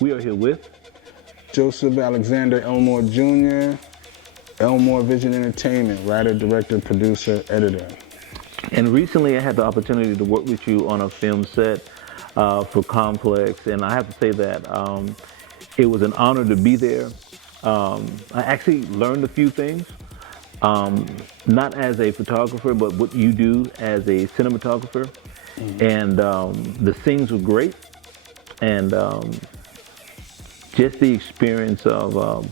We are here with Joseph Alexander Elmore Jr., Elmore Vision Entertainment, writer, director, producer, editor. And recently I had the opportunity to work with you on a film set for Complex, and I have to say that it was an honor to be there. I actually learned a few things, not as a photographer, but what you do as a cinematographer. And the scenes were great, and just the experience of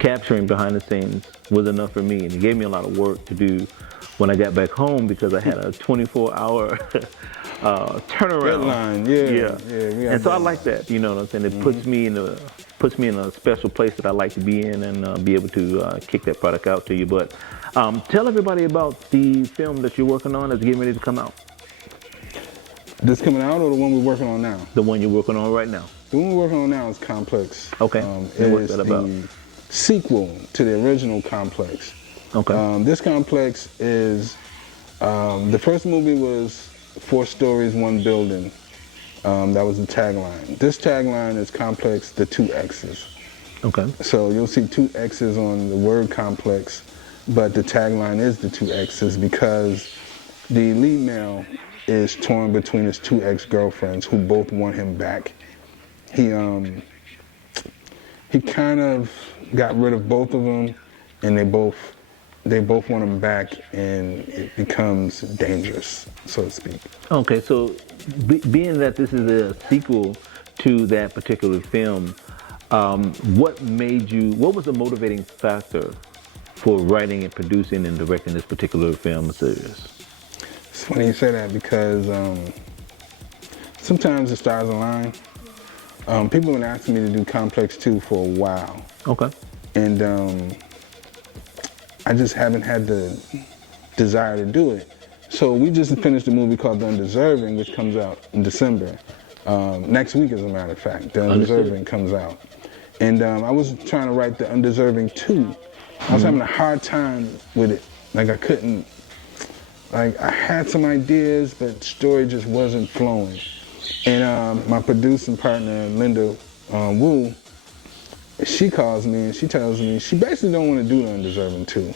capturing behind the scenes was enough for me, and it gave me a lot of work to do when I got back home because I had a 24-hour turnaround. Deadline, yeah. And so I like that, you know what I'm saying? It puts me in a special place that I like to be in and be able to kick that product out to you. But tell everybody about the film that you're working on that's getting ready to come out. This coming out or the one we're working on now? The one you're working on right now. The one we're working on now is Complex. Okay. It is the sequel to the original Complex. Okay. This Complex is, the first movie was 4 stories, 1 building. That was the tagline. This tagline is Complex, the 2 X's. Okay. So you'll see 2 X's on the word Complex, but the tagline is the 2 X's because the lead male is torn between his 2 ex-girlfriends who both want him back. He kind of got rid of both of them, and they both want him back, and it becomes dangerous, so to speak. Okay, so being that this is a sequel to that particular film, what was the motivating factor for writing and producing and directing this particular film series? It's funny you say that because sometimes the stars align. People have been asking me to do Complex 2 for a while. Okay. And I just haven't had the desire to do it. So we just finished a movie called The Undeserving, which comes out in December. Next week, as a matter of fact, The Undeserving comes out. And I was trying to write The Undeserving 2. I was having a hard time with it. Like I had some ideas, but story just wasn't flowing. And my producing partner, Linda Wu, she calls me and she tells me she basically don't want to do The Undeserving 2.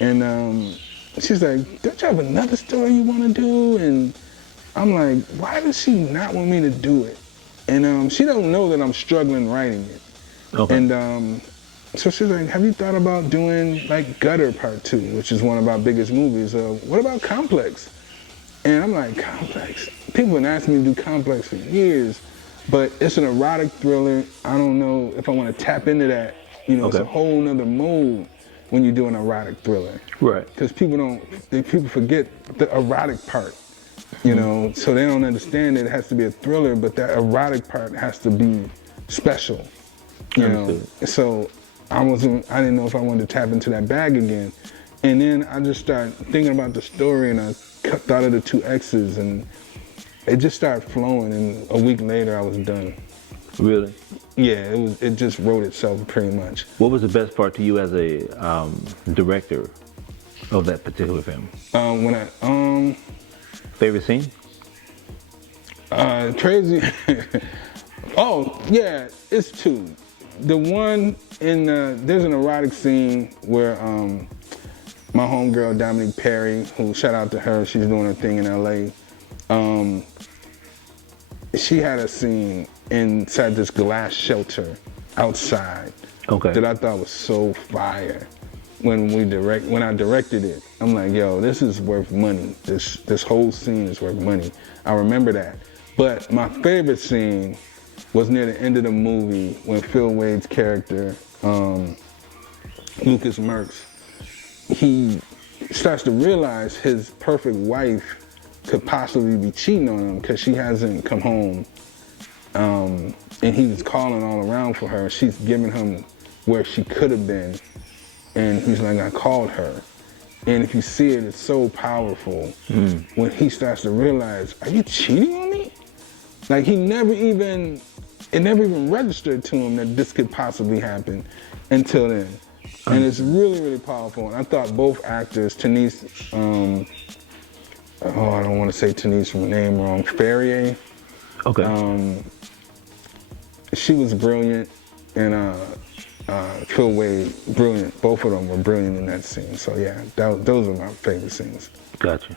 And she's like, don't you have another story you want to do? And I'm like, why does she not want me to do it? And she don't know that I'm struggling writing it. Okay. And so she's like, have you thought about doing like Gutter Part 2, which is one of our biggest movies? What about Complex? And I'm like, Complex? People have been asking me to do Complex for years, but it's an erotic thriller. I don't know if I want to tap into that. You know, It's a whole nother mode when you do an erotic thriller. Right. Because people forget the erotic part, you know, so they don't understand that it has to be a thriller, but that erotic part has to be special, you know. So I didn't know if I wanted to tap into that bag again. And then I just started thinking about the story, and I thought of the 2 X's, and it just started flowing, and a week later I was done. Really? Yeah, it just wrote itself pretty much. What was the best part to you as a director of that particular film? Favorite scene? Crazy. Oh, yeah, it's 2. The one there's an erotic scene where my homegirl Dominique Perry, who shout out to her, she's doing her thing in LA. She had a scene inside this glass shelter outside that I thought was so fire. When I directed it, I'm like, yo, this is worth money. This whole scene is worth money. I remember that. But my favorite scene was near the end of the movie when Phil Wade's character, Lucas Merckx, he starts to realize his perfect wife could possibly be cheating on him because she hasn't come home. And he was calling all around for her. She's giving him where she could have been. And he's like, I called her. And if you see it, it's so powerful when he starts to realize, are you cheating on me? Like, he never even it never even registered to him that this could possibly happen until then. And it's really, really powerful. And I thought both actors, Denise, I don't want to say Denise from the name wrong, Ferrier. Okay. She was brilliant, and Phil Wade, brilliant. Both of them were brilliant in that scene. So yeah, those are my favorite scenes. Gotcha.